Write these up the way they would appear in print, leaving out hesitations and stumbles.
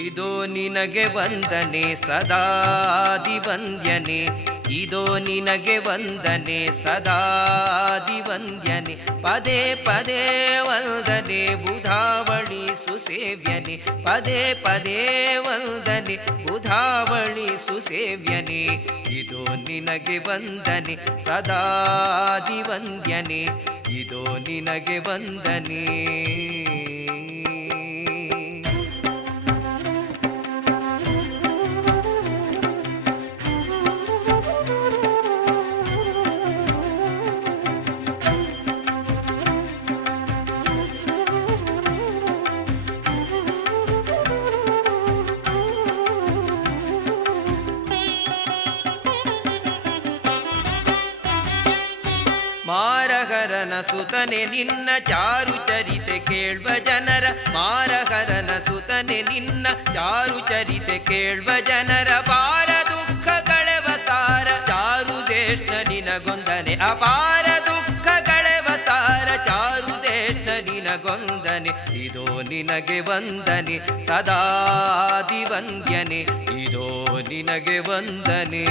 ಇದೋ ನಿನಗೆ ವಂದನೆ ಸದಾದಿ ವಂದ್ಯನೆ, ಇದೋ ನಿನಗೆ ವಂದನೆ ಸದಾದಿ ವಂದ್ಯನೆ, ಪದೇ ಪದೇ ವಂದನೆ ಬುಧಾವಳಿ ಸುಸೇವ್ಯನೆ, ಪದೇ ಪದೇ ವಂದನೆ ಬುಧಾವಳಿ ಸುಸೇವ್ಯನೆ. ಇದೋ ನಿನಗೆ ವಂದನೆ ಸದಾದಿ ವಂದ್ಯನೆ, ಇದೋ ನಿನಗೆ ವಂದನೆ. ಮಾರಹರನ ಸುತನೆ ನಿನ್ನ ಚಾರು ಚರಿತೆ ಕೇಳ್ವ ಜನರ, ಮಾರಹರನ ಸುತನೆ ನಿನ್ನ ಚಾರು ಚರಿತೆ ಕೇಳ್ವ ಜನರ, ಪಾರ ದುಃಖ ಕಳೆವ ಸಾರ ಚಾರು ದೇಶ ನಿನಗೊಂದನೆ, ಅಪಾರ ದುಃಖ ಕಳೆವ ಸಾರ ಚಾರು ದೇಶ ನಿನಗೊಂದನೆ. ಇದೋ ನಿನಗೆ ವಂದನೆ ಸದಾದಿ ವಂದ್ಯನೆ, ಇದೋ ನಿನಗೆ ವಂದನೆ.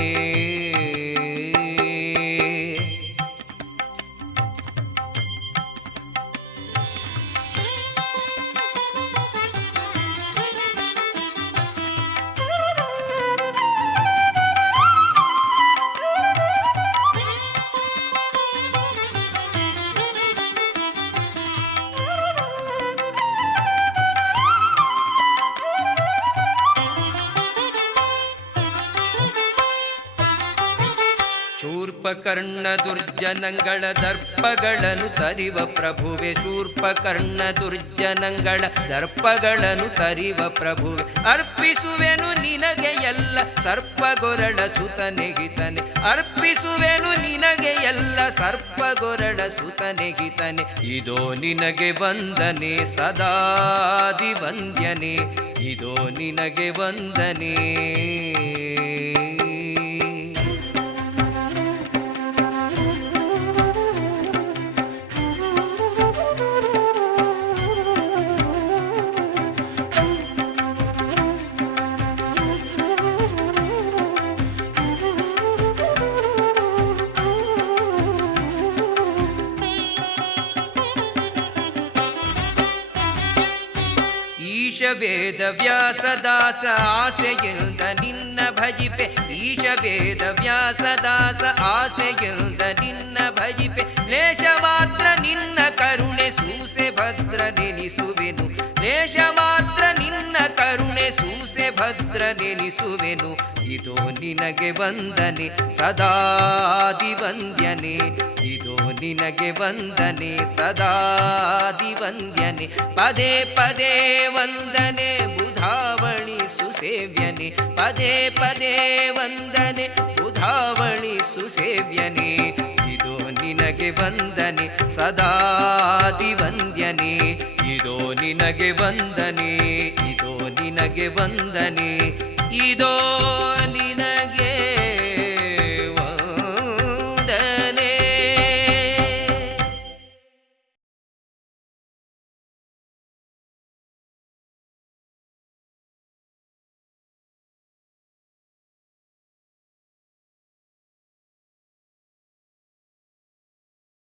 ಶೂರ್ಪಕರ್ಣ ದುರ್ಜನಗಳ ದರ್ಪಗಳನ್ನು ತರಿವ ಪ್ರಭುವೆ, ಶೂರ್ಪಕರ್ಣ ದುರ್ಜನಗಳ ದರ್ಪಗಳನ್ನು ತರಿವ ಪ್ರಭುವೆ, ಅರ್ಪಿಸುವೆನು ನಿನಗೆ ಎಲ್ಲ ಸರ್ಪಗೊರಳ ಸುತನೆಗಿತನೆ, ಅರ್ಪಿಸುವೆನು ನಿನಗೆ ಎಲ್ಲ ಸರ್ಪಗೊರಳ ಸುತನೆಗಿತನೆ. ಇದೋ ನಿನಗೆ ವಂದನೆ ಸದಾದಿ ವಂದ್ಯನೆ, ಇದೋ ನಿನಗೆ ವಂದನೆ. ಈಶ ವೇದ ವ್ಯಾಸದಾಸ ಆಸೆಯಿಲ್ದ ನಿನ್ನ ಭಜಿಪೆ, ಈಶ ವೇದ ವ್ಯಾಸದಾಸ ಆಸೆಯಿಲ್ದ ನಿನ್ನ ಭಜಿಪೆ, ಲೇಷ ಮಾತ್ರ ನಿನ್ನ ಕರುಣೆ ಸೂಸೆ ಭದ್ರ ನೆನಿಸುವೆನು, ಲೇಷ ಮಾತ್ರ ನಿನ್ನ ಕರುಣೆ ಸೂಸೆ ಭದ್ರ ನೆನಿಸುವೆನು. ಇದೋ ನಿನಗೆ ವಂದನೆ ಸದಾದಿ ವಂದ್ಯನೆ, ಇದೋ ನಿನಗೆ ವಂದನೆ ಸದಾದಿ ವಂದ್ಯನೆ, ಪದೇ ಪದೇ ವಂದನೆ ಬುಧಾವಳಿ ಸುಸೇವ್ಯನೆ, ಪದೇ ಪದೇ ವಂದನೆ ಬುಧಾವಳಿ ಸುಸೇವ್ಯನೆ. ಇದೋ ನಿನಗೆ ವಂದನೆ ಸದಾದಿ ವಂದ್ಯನೆ, ಇದೋ ನಿನಗೆ ವಂದನೆ, ಇದೋ ನಿನಗೆ ವಂದನೆ, ಇದೋ